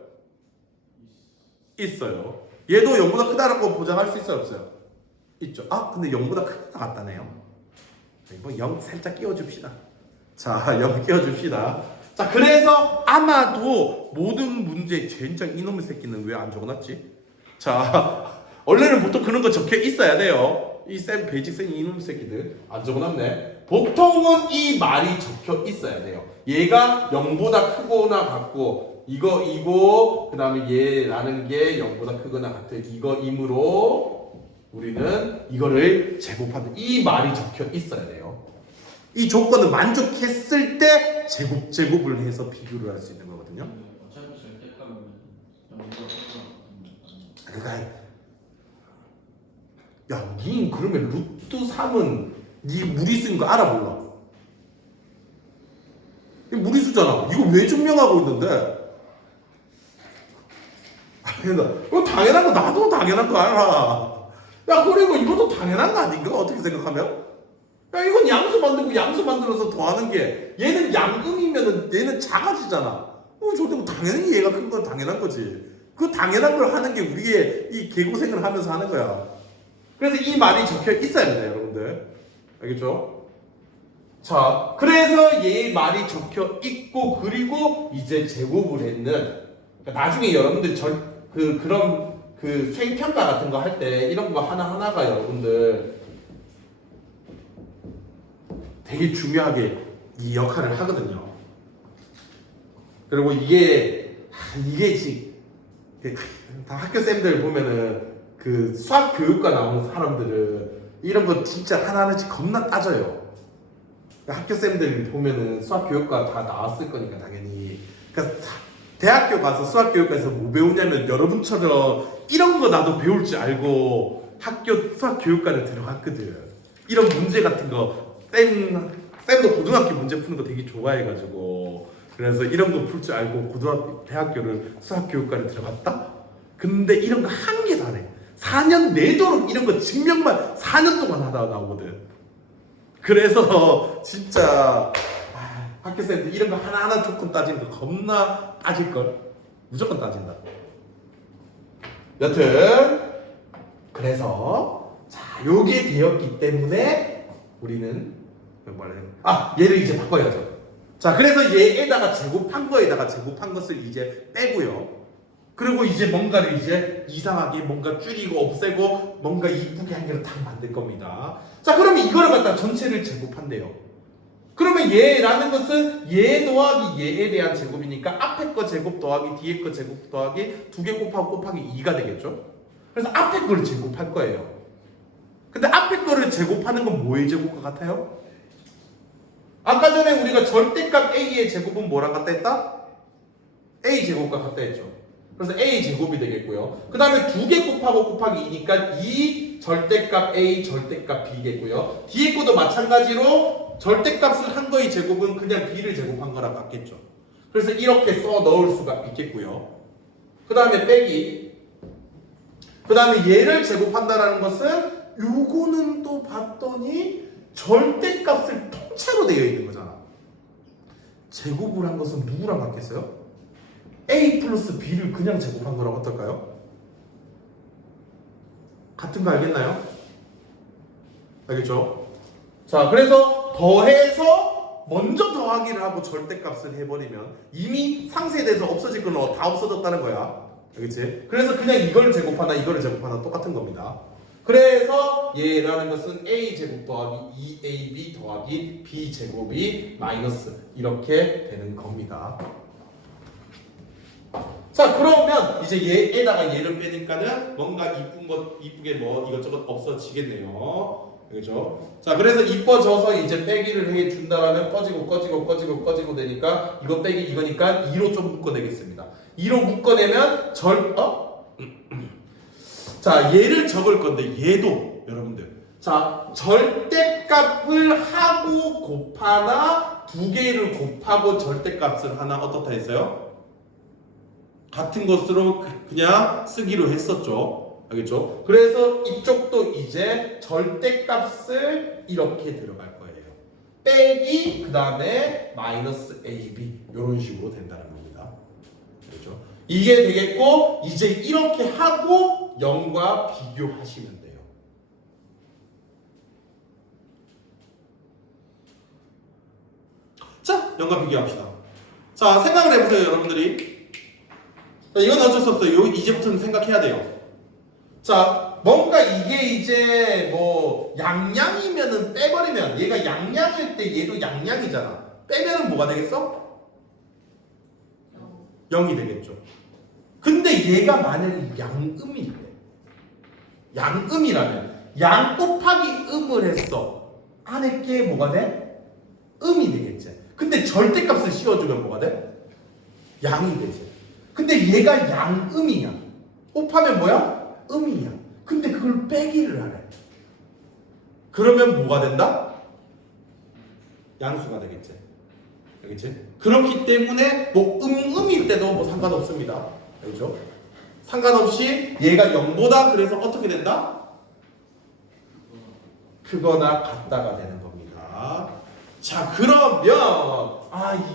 있어요. 얘도 0보다 크다라고 보장할 수 있어요, 없어요? 있죠. 아, 근데 0보다 큰 것 같다네요. 뭐 0 살짝 끼워줍시다. 자, 0 끼워줍시다. 자, 그래서 아마도 모든 문제 젠장 이놈의 새끼는 왜 안 적어놨지? 자, 원래는 보통 그런 거 적혀 있어야 돼요. 이 쌤 베이직 쌤 이놈의 새끼들 안 적어놨네. 보통은 이 말이 적혀 있어야 돼요. 얘가 0보다 크거나 같고 이거 그 다음에 얘라는 게 0보다 크거나 같은 이거이므로 우리는 이거를 제곱하는 이 말이 적혀 있어야 돼요. 이 조건을 만족했을 때 제곱을 해서 비교를 할 수 있는 거거든요. 어차피 절대값은 0보다 그러니까 야, 니 그러면 루트 3은 니 무리수인 거 알아 몰라? 이거 무리수잖아. 이거 왜 증명하고 있는데? 이거 당연한 거 나도 당연한 거 알아. 야, 그리고 이것도 당연한 거 아닌가? 어떻게 생각하면? 야, 이건 양수 만들고 양수 만들어서 더하는 게, 얘는 양음이면은 얘는 작아지잖아. 저도 당연히 얘가 큰 건 당연한 거지. 그 당연한 걸 하는 게 우리의 이 개고생을 하면서 하는 거야. 그래서 이 말이 적혀 있어야 돼요, 여러분들. 알겠죠? 자, 그래서 얘 말이 적혀 있고, 그리고 이제 제곱을 했는, 그러니까 나중에 여러분들이 그런 수행평가 같은 거 할 때 이런 거 하나하나가 여러분들 되게 중요하게 이 역할을 하거든요. 그리고 이게 다 학교 쌤들 보면은 그 수학 교육과 나오는 사람들은 이런 거 진짜 하나하나씩 겁나 따져요. 학교 쌤들 보면은 수학 교육과 다 나왔을 거니까 당연히. 그러니까 대학교 가서 수학 교육과에서 뭐 배우냐면 여러분처럼 이런 거 나도 배울 줄 알고 학교 수학 교육과를 들어갔거든. 이런 문제 같은 거 쌤도 고등학교 문제 푸는 거 되게 좋아해가지고 그래서 이런 거 풀 줄 알고 대학교를 수학 교육과를 들어갔다? 근데 이런 거 한 개도 안 해. 4년 내도록 이런 거 증명만 4년 동안 하다가 나오거든. 그래서 진짜 학교생들 이런 거 하나하나 조건 따지는 거 겁나 따질걸. 무조건 따진다. 여튼 그래서 자, 요게 되었기 때문에 우리는 얘를 이제 바꿔야죠. 자, 그래서 얘에다가 제곱한 것을 이제 빼고요. 그리고 이제 뭔가를 이제 이상하게 뭔가 줄이고 없애고 뭔가 이쁘게 한 개를 딱 만들 겁니다. 자, 그러면 이거를 갖다가 전체를 제곱한대요. 그러면 얘라는 것은 얘 더하기 얘에 대한 제곱이니까 앞에 거 제곱 더하기 뒤에 거 제곱 더하기 두 개 곱하기 2가 되겠죠. 그래서 앞에 거를 제곱할 거예요. 근데 앞에 거를 제곱하는 건 뭐의 제곱과 같아요? 아까 전에 우리가 절대값 a의 제곱은 뭐랑 같다 했다? a 제곱과 같다 했죠. 그래서 a 제곱이 되겠고요. 그 다음에 두 개 곱하고 곱하기 2니까 2 절대값 a 절대값 b겠고요. 뒤에 것도 마찬가지로 절대값을 한 거의 제곱은 그냥 b를 제곱한 거랑 같겠죠. 그래서 이렇게 써 넣을 수가 있겠고요. 그 다음에 빼기. 그 다음에 얘를 제곱한다라는 것은 요거는 또 봤더니 절대값을 통째로 되어 있는 거잖아. 제곱을 한 것은 누구랑 같겠어요? a 플러스 b를 그냥 제곱한 거랑 어떨까요? 같은 거 알겠나요? 알겠죠? 자, 그래서 더해서 먼저 더하기를 하고 절대값을 해버리면 이미 상쇄돼서 없어질 건 다 없어졌다는 거야. 알겠지? 그래서 그냥 이걸 제곱하나 이거를 제곱하나 똑같은 겁니다. 그래서 얘라는 것은 a 제곱 더하기 2ab 더하기 b 제곱이 마이너스 이렇게 되는 겁니다. 자, 그러면 이제 얘에다가 얘를 빼니까는 뭔가 이쁘게 뭐 이것저것 없어지겠네요. 그렇죠? 자, 그래서 이뻐져서 이제 빼기를 해 준다라면 꺼지고 되니까 이거 빼기 이거니까 2로 좀 묶어내겠습니다. 2로 묶어내면 자, 얘를 적을 건데 얘도 여러분들 자, 절대값을 하고 곱하나 두 개를 곱하고 절대값을 하나 어떻다 했어요? 같은 것으로 그냥 쓰기로 했었죠. 알겠죠? 그래서 이쪽도 이제 절대값을 이렇게 들어갈 거예요. 빼기 그 다음에 마이너스 AB 이런 식으로 된다는 겁니다. 알겠죠? 이게 되겠고 이제 이렇게 하고 0과 비교하시면 돼요. 자, 0과 비교합시다. 자, 생각을 해보세요, 여러분들이. 자, 이건 어쩔 수 없어요. 이제부터는 생각해야 돼요. 자, 뭔가 이게 이제 뭐 양양이면은 빼버리면 얘가 양양일 때 얘도 양양이잖아. 빼면은 뭐가 되겠어? 0이 되겠죠. 근데 얘가 만약에 양음일 때 양음이라면 양 곱하기 음을 했어. 안에 게 뭐가 돼? 음이 되겠지. 근데 절대값을 씌워주면 뭐가 돼? 양이 되지. 근데 얘가 양음이야. 곱하면 뭐야? 음이야. 근데 그걸 빼기를 하래. 그러면 뭐가 된다? 양수가 되겠지. 알겠지? 그렇기 때문에 뭐 음일 때도 뭐 상관없습니다. 알겠죠? 상관없이 얘가 0보다 그래서 어떻게 된다? 크거나 같다가 되는 겁니다. 자, 그러면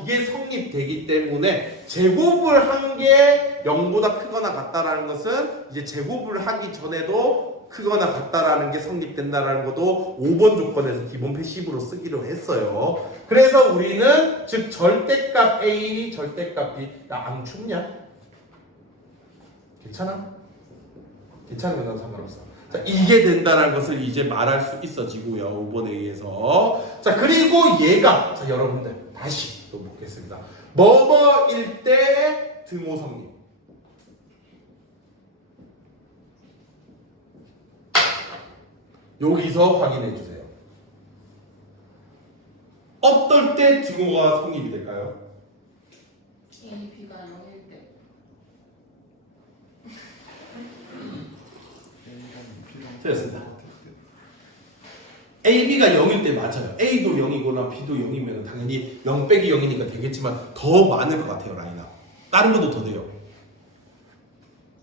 이게 성립되기 때문에 제곱을 한 게 0보다 크거나 같다라는 것은 이제 제곱을 하기 전에도 크거나 같다라는 게 성립된다라는 것도 5번 조건에서 기본 패시브로 쓰기로 했어요. 그래서 우리는 즉 절대값 A, 절대값 B. 나 안 춥냐? 괜찮아? 괜찮으면 난 상관없어. 자, 이게 된다는 것을 이제 말할 수 있어지고요. 5번에 의해서. 자, 그리고 얘가 자, 여러분들 다시 또 묻겠습니다. 뭐뭐일 때 등호 성립. 여기서 확인해 주세요. 어떨 때 등호가 성립이 될까요? A, B가 0일 때. 틀렸습니다. A, B가 0일 때 맞아요. A도 0이거나 B도 0이면 당연히 0 빼기 0이니까 되겠지만 더 많을 것 같아요, 라인아. 다른 것도 더 돼요.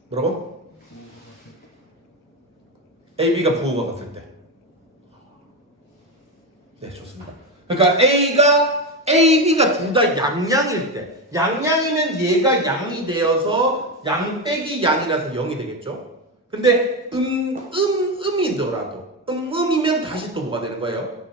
뭐라고? A, B가 부호가 같을 때. 네, 좋습니다. 그러니까 A, B가 둘 다 양양일 때. 양양이면 얘가 양이 되어서 양 빼기 양이라서 0이 되겠죠? 근데 음이더라도 음이면 다시 또 뭐가 되는 거예요?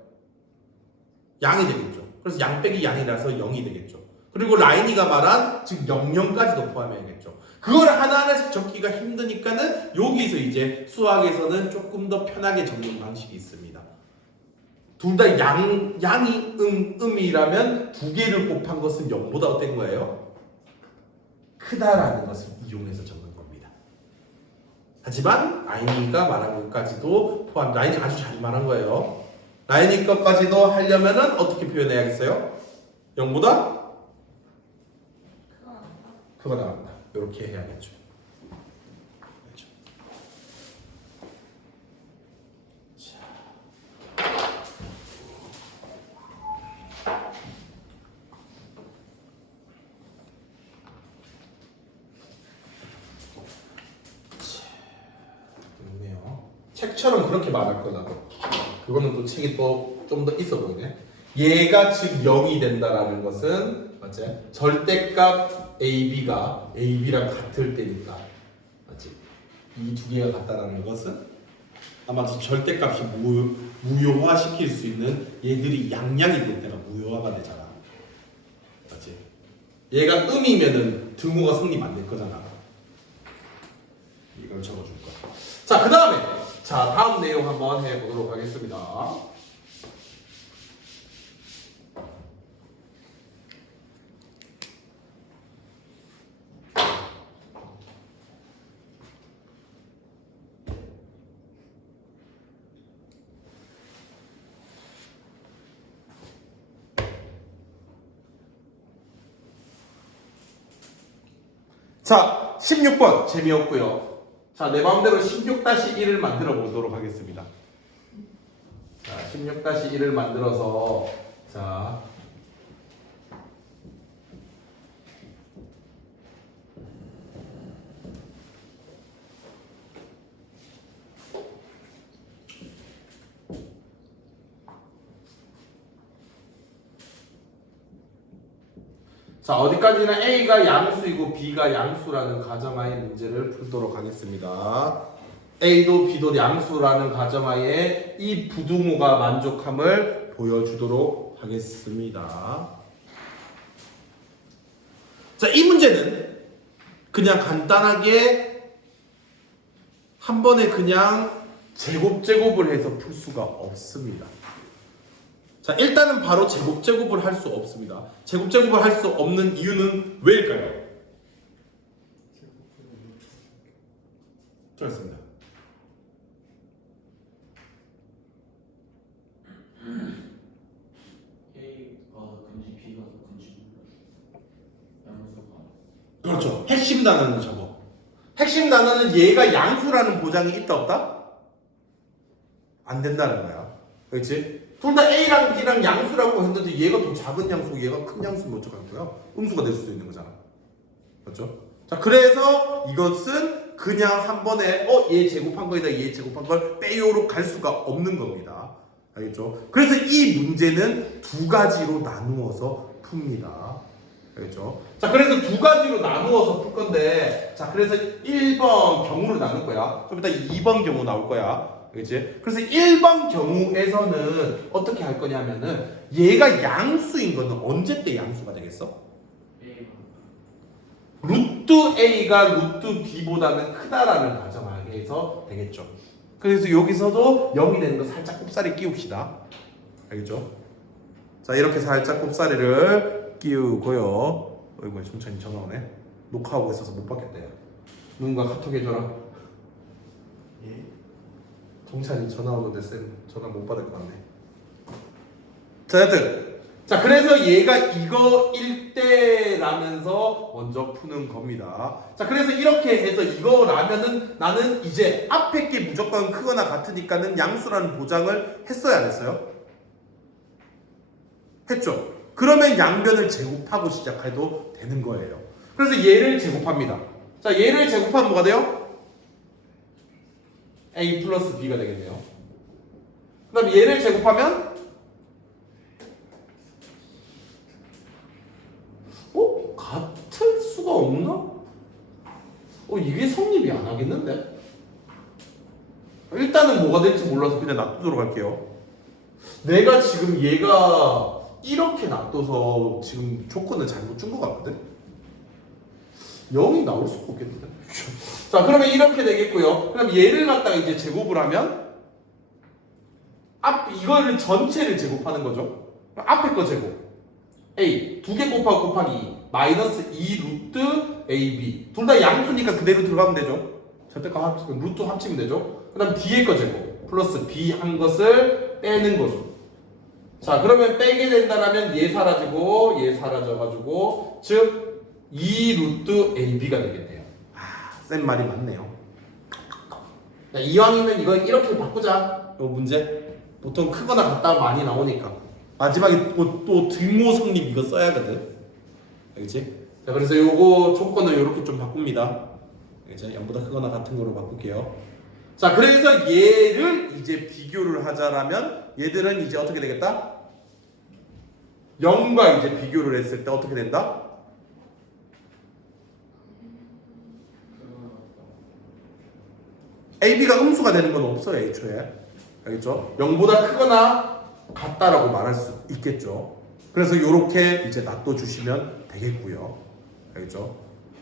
양이 되겠죠. 그래서 양 빼기 양이라서 0이 되겠죠. 그리고 라인이가 말한 즉 00까지도 포함해야겠죠. 그걸 하나하나씩 적기가 힘드니까는 여기서 이제 수학에서는 조금 더 편하게 적는 방식이 있습니다. 둘 다 양이 음이라면 두 개를 곱한 것은 0보다 어떤 거예요? 크다라는 것을 이용해서 적는 겁니다. 하지만 라인이가 말한 것까지도 포함. 라인이 아주 잘 말한 거예요. 라인이 것까지도 하려면은 어떻게 표현해야겠어요? 0보다 크가 나간다. 이렇게 해야겠죠. 그렇죠. 좋네요. 책처럼 그렇게 말할 거라고. 그거는 또 책이 또 좀 더 있어 보이네. 얘가 즉 0이 된다라는 것은 맞지? 절대값 AB랑 같을 때니까 맞지? 이 두 개가 같다라는 것은 아마도 절대값이 무효화 시킬 수 있는 얘들이 양양이 될 때가 무효화가 되잖아. 맞지? 얘가 음이면은 등호가 성립 안 될 거잖아. 이걸 적어줄 거야. 자, 그 다음에 다음 내용 한번 해보도록 하겠습니다. 자, 16번 재미없고요. 자, 내 마음대로 16-1을 만들어 보도록 하겠습니다. 자, 16-1을 만들어서 자, 어디까지나 A가 양수이고 B가 양수라는 가정하에 문제를 풀도록 하겠습니다. A도 B도 양수라는 가정하에 이 부등호가 만족함을 보여주도록 하겠습니다. 자, 이 문제는 그냥 간단하게 한 번에 그냥 제곱을 해서 풀 수가 없습니다. 자, 일단은 바로 제곱을 할 수 없습니다. 제곱을 할 수 없는 이유는 왜일까요? 좋습니다. A가 근지 B가 근지 양수가 그렇죠. 핵심 단어는 저거. 핵심 단어는 얘가 양수라는 보장이 있다 없다? 안 된다는 거야. 그렇지? 둘 다 A랑 B랑 양수라고 했는데 얘가 더 작은 양수, 얘가 큰 양수면 어떡할 거야? 음수가 될 수도 있는 거잖아. 맞죠? 자, 그래서 이것은 그냥 한 번에 얘 제곱한 거에다 얘 제곱한 걸 빼요로 갈 수가 없는 겁니다. 알겠죠? 그래서 이 문제는 두 가지로 나누어서 풉니다. 알겠죠? 자, 그래서 두 가지로 나누어서 풀 건데, 자, 그래서 1번 경우를 나눌 거야. 좀 이따 2번 경우 나올 거야. 그렇지? 그래서 1번 경우에서는 어떻게 할 거냐면은 얘가 양수인 거는 언제 때 양수가 되겠어? A가 루트 A가 루트 B보다는 크다라는 가정하에서 되겠죠. 그래서 여기서도 0이 되는 거 살짝 곱살이 끼웁시다. 알겠죠? 자, 이렇게 살짝 곱살이를 끼우고요. 어이구, 천천히 전화 오네. 녹화하고 있어서 못 받겠대요. 누군가 카톡 해줘라. 예? 정찬이 전화 오는데 쌤 전화 못 받을 것 같네. 자, 여튼 자, 그래서 얘가 이거일 때라면서 먼저 푸는 겁니다. 자, 그래서 이렇게 해서 이거라면은 나는 이제 앞에 게 무조건 크거나 같으니까는 양수라는 보장을 했어야 안 했어요? 했죠. 그러면 양변을 제곱하고 시작해도 되는 거예요. 그래서 얘를 제곱합니다. 자, 얘를 제곱하면 뭐가 돼요? A 플러스 B가 되겠네요. 그 다음에 얘를 제곱하면 같을 수가 없나? 이게 성립이 안 하겠는데? 일단은 뭐가 될지 몰라서 그냥 놔두도록 할게요. 내가 지금 얘가 이렇게 놔둬서 지금 조건을 잘못 준 것 같거든? 0이 나올 수가 없겠는데? 자, 그러면 이렇게 되겠고요. 그럼 얘를 갖다가 이제 제곱을 하면 이거를 전체를 제곱하는 거죠. 앞에 거 제곱. A 두 개 곱하기 마이너스 2 루트 AB 둘 다 양수니까 그대로 들어가면 되죠. 절대값 합치면 루트 합치면 되죠. 그 다음 뒤에 거 제곱 플러스 b 한 것을 빼는 거죠. 자 그러면 빼게 된다라면 얘 사라지고 얘 사라져가지고 즉 2루트 ab가 되겠네요. 쌤 말이 맞네요. 자, 이왕이면 이거 이렇게 바꾸자. 이 문제 보통 크거나 같다 많이 나오니까 마지막에 또 등호 성립 이거 써야 하거든. 알겠지? 자 그래서 요거 조건을 요렇게 좀 바꿉니다. 알겠지? 0보다 크거나 같은 거로 바꿀게요. 자 그래서 얘를 이제 비교를 하자라면 얘들은 이제 어떻게 되겠다? 0과 이제 비교를 했을 때 어떻게 된다? AB가 음수가 되는 건 없어요 애초에. 알겠죠? 0보다 크거나 같다라고 말할 수 있겠죠. 그래서 요렇게 이제 놔둬주시면 되겠고요. 알겠죠?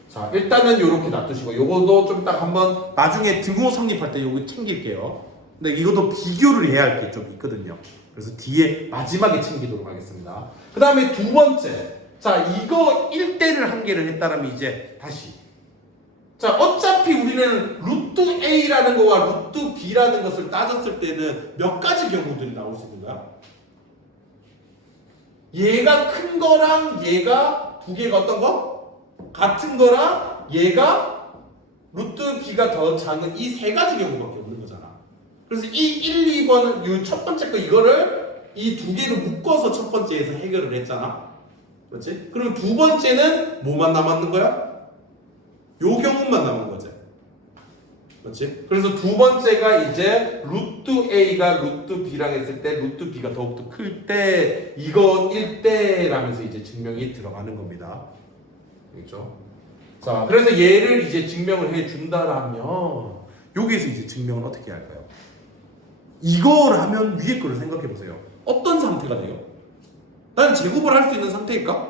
자 일단은 요렇게 놔두시고 요거도 좀 딱 한번 나중에 등호 성립할 때 요거 챙길게요. 근데 이것도 비교를 해야 할 게 좀 있거든요. 그래서 뒤에 마지막에 챙기도록 하겠습니다. 그 다음에 두 번째, 자 이거 1대를 한 개를 했다라면 이제 다시 자 어차피 우리는 루트 A라는 거와 루트 B라는 것을 따졌을 때는 몇 가지 경우들이 나올 수 있는 거야? 얘가 큰 거랑 얘가 두 개가 어떤 거? 같은 거랑 얘가 루트 B가 더 작은 이 세 가지 경우밖에 없는 거잖아. 그래서 이 1, 2번은 이 첫 번째 거 이거를 이 두 개를 묶어서 첫 번째에서 해결을 했잖아. 그렇지? 그럼 두 번째는 뭐만 남았는 거야? 요 경우만 남은 거지. 그렇지? 그래서 두 번째가 이제 루트 A가 루트 B랑 했을 때 루트 B가 더욱더 클 때 이거 1대라면서 이제 증명이 들어가는 겁니다. 알겠죠? 자, 그래서 얘를 이제 증명을 해 준다라면 여기에서 이제 증명을 어떻게 할까요? 이걸 하면 위에 거를 생각해 보세요. 어떤 상태가 돼요? 나는 제곱을 할 수 있는 상태일까?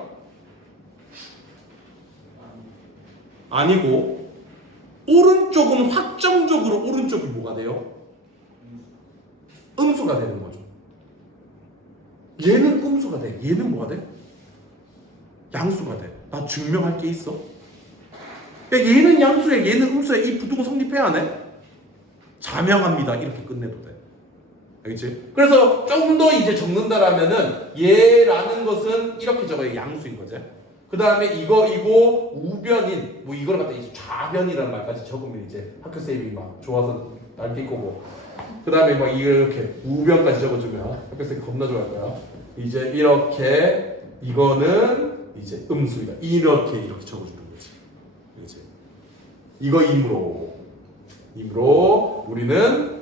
아니고 오른쪽은 확정적으로 오른쪽이 뭐가 돼요? 음수가 되는 거죠. 얘는 음수가 돼. 얘는 뭐가 돼? 양수가 돼. 나 증명할 게 있어. 야, 얘는 양수야, 얘는 음수야. 이 부등호 성립해야 하네? 자명합니다. 이렇게 끝내도 돼. 알겠지? 그래서 좀 더 이제 적는다라면은 얘라는 것은 이렇게 적어요. 양수인 거지. 그 다음에 이거이고 우변인 뭐 이걸 갖다 이제 좌변이라는 말까지 적으면 이제 학교 쌤이 막 좋아서 날뛸 거고. 그 다음에 막 이렇게 우변까지 적어주면 학교 쌤이 겁나 좋아할 거야. 이제 이렇게 이거는 이제 음수이다. 이렇게 적어주는 거지. 그렇지? 이거 임으로 우리는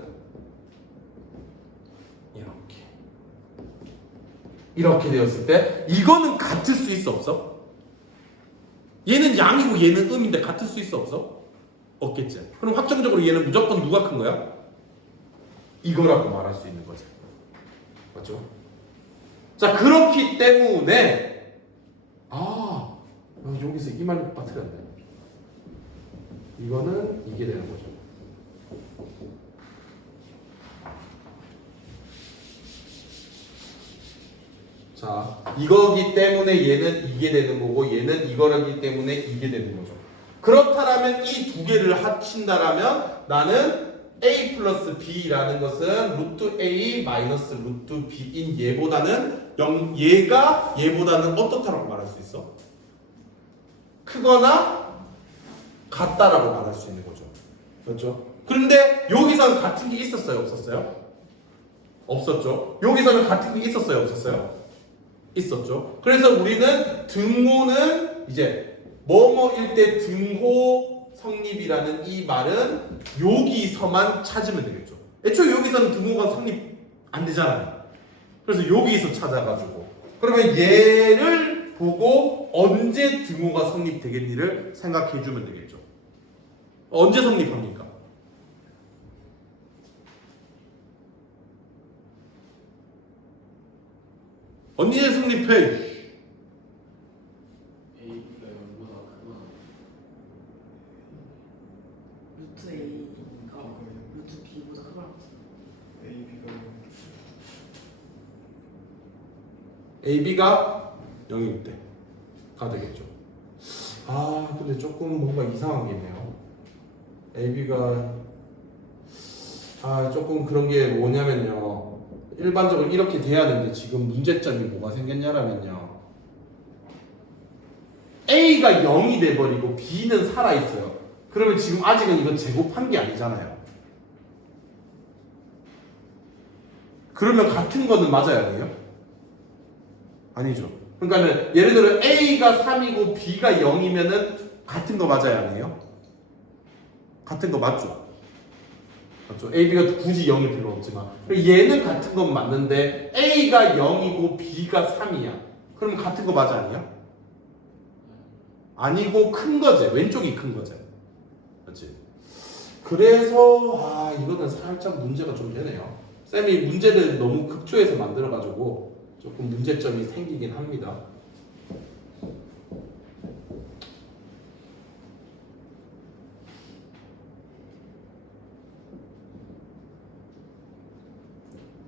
이렇게 되었을 때 이거는 같을 수 있어 없어? 얘는 양이고 얘는 음인데 같을 수 있어 없어? 없겠지. 그럼 확정적으로 얘는 무조건 누가 큰 거야? 이거라고 말할 수 있는 거지. 맞죠? 자 그렇기 때문에 여기서 이 말이 빠뜨렸네. 이거는 이게 되는 거죠. 자, 이거기 때문에 얘는 이게 되는 거고 얘는 이거라기 때문에 이게 되는 거죠. 그렇다면 이 두 개를 합친다라면 나는 A 플러스 B라는 것은 루트 A 마이너스 루트 B인 얘보다는 얘가 얘보다는 어떻다라고 말할 수 있어? 크거나 같다라고 말할 수 있는 거죠. 그렇죠? 그런데 여기서는 같은 게 있었어요? 없었어요? 없었죠. 여기서는 같은 게 있었어요? 없었어요? 있었죠. 그래서 우리는 등호는 이제 뭐뭐일 때 등호 성립이라는 이 말은 여기서만 찾으면 되겠죠. 애초에 여기서는 등호가 성립 안 되잖아요. 그래서 여기서 찾아가지고 그러면 얘를 보고 언제 등호가 성립되겠니를 생각해 주면 되겠죠. 언제 성립합니까? 언제 성립해? A가 0보다 크거나 루트 A가 루트 B보다 크거나 AB가 0일 때가 되겠죠. 근데 조금 뭔가 이상한 게 있네요. AB가 조금 그런 게 뭐냐면요. 일반적으로 이렇게 돼야 되는데 지금 문제점이 뭐가 생겼냐면요. A가 0이 돼버리고 B는 살아있어요. 그러면 지금 아직은 이건 제곱한 게 아니잖아요. 그러면 같은 거는 맞아야 돼요? 아니죠. 그러니까는 예를 들어 A가 3이고 B가 0이면은 같은 거 맞아야 하네요? 같은 거 맞죠? 맞죠? AB가 굳이 0일 필요 없지만 얘는 같은 건 맞는데 A가 0이고 B가 3이야. 그러면 같은 거 맞아 아니야? 아니고 큰 거지. 왼쪽이 큰 거지. 그렇지? 그래서 이거는 살짝 문제가 좀 되네요. 쌤이 문제를 너무 극초해서 만들어가지고 조금 문제점이 생기긴 합니다.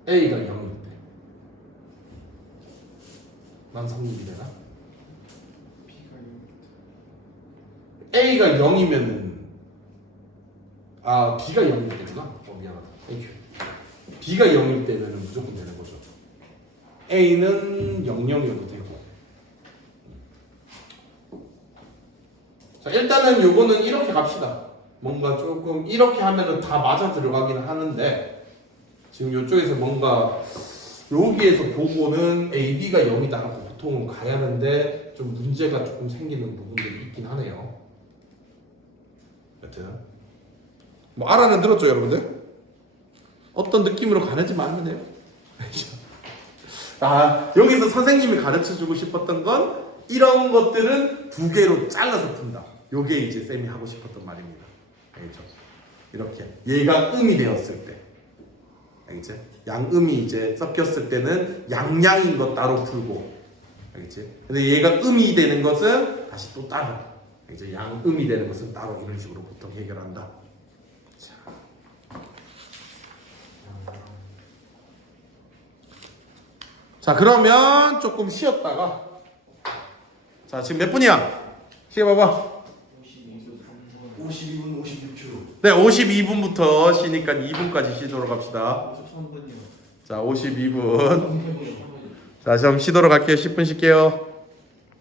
A가 0일 때 난 성립이 되나? A가 0이면은 B가 0일 때구나. 미안하다. 땡큐. B가 0일 때면은 무조건 되는 거죠. A는 00이어도 되고. 자, 일단은 요거는 이렇게 갑시다. 뭔가 조금 이렇게 하면은 다 맞아 들어가기는 하는데 지금 요쪽에서 뭔가 여기에서 보고는 A, B가 0이다 하고 보통은 가야 하는데 좀 문제가 조금 생기는 부분들이 있긴 하네요. 여튼 뭐 알아는 들었죠 여러분들? 어떤 느낌으로 가는지만 하면 돼요. 여기서 선생님이 가르쳐주고 싶었던 건 이런 것들은 두 개로 잘라서 푼다. 요게 이제 쌤이 하고 싶었던 말입니다. 알겠죠? 이렇게 얘가 음이 되었을 때 알겠지? 양음이 이제 섞였을 때는 양양인 거 따로 풀고 알겠지? 근데 얘가 음이 되는 것은 다시 또 따로 이제 양음이 되는 것은 따로 이런 식으로 보통 해결한다. 자 그러면 조금 쉬었다가 자 지금 몇 분이야? 시계 봐봐. 52분 56초. 네 52분부터 쉬니까 2분까지 쉬도록 합시다. 53분이요. 자 52분 자 그럼 쉬도록 할게요. 10분 쉴게요.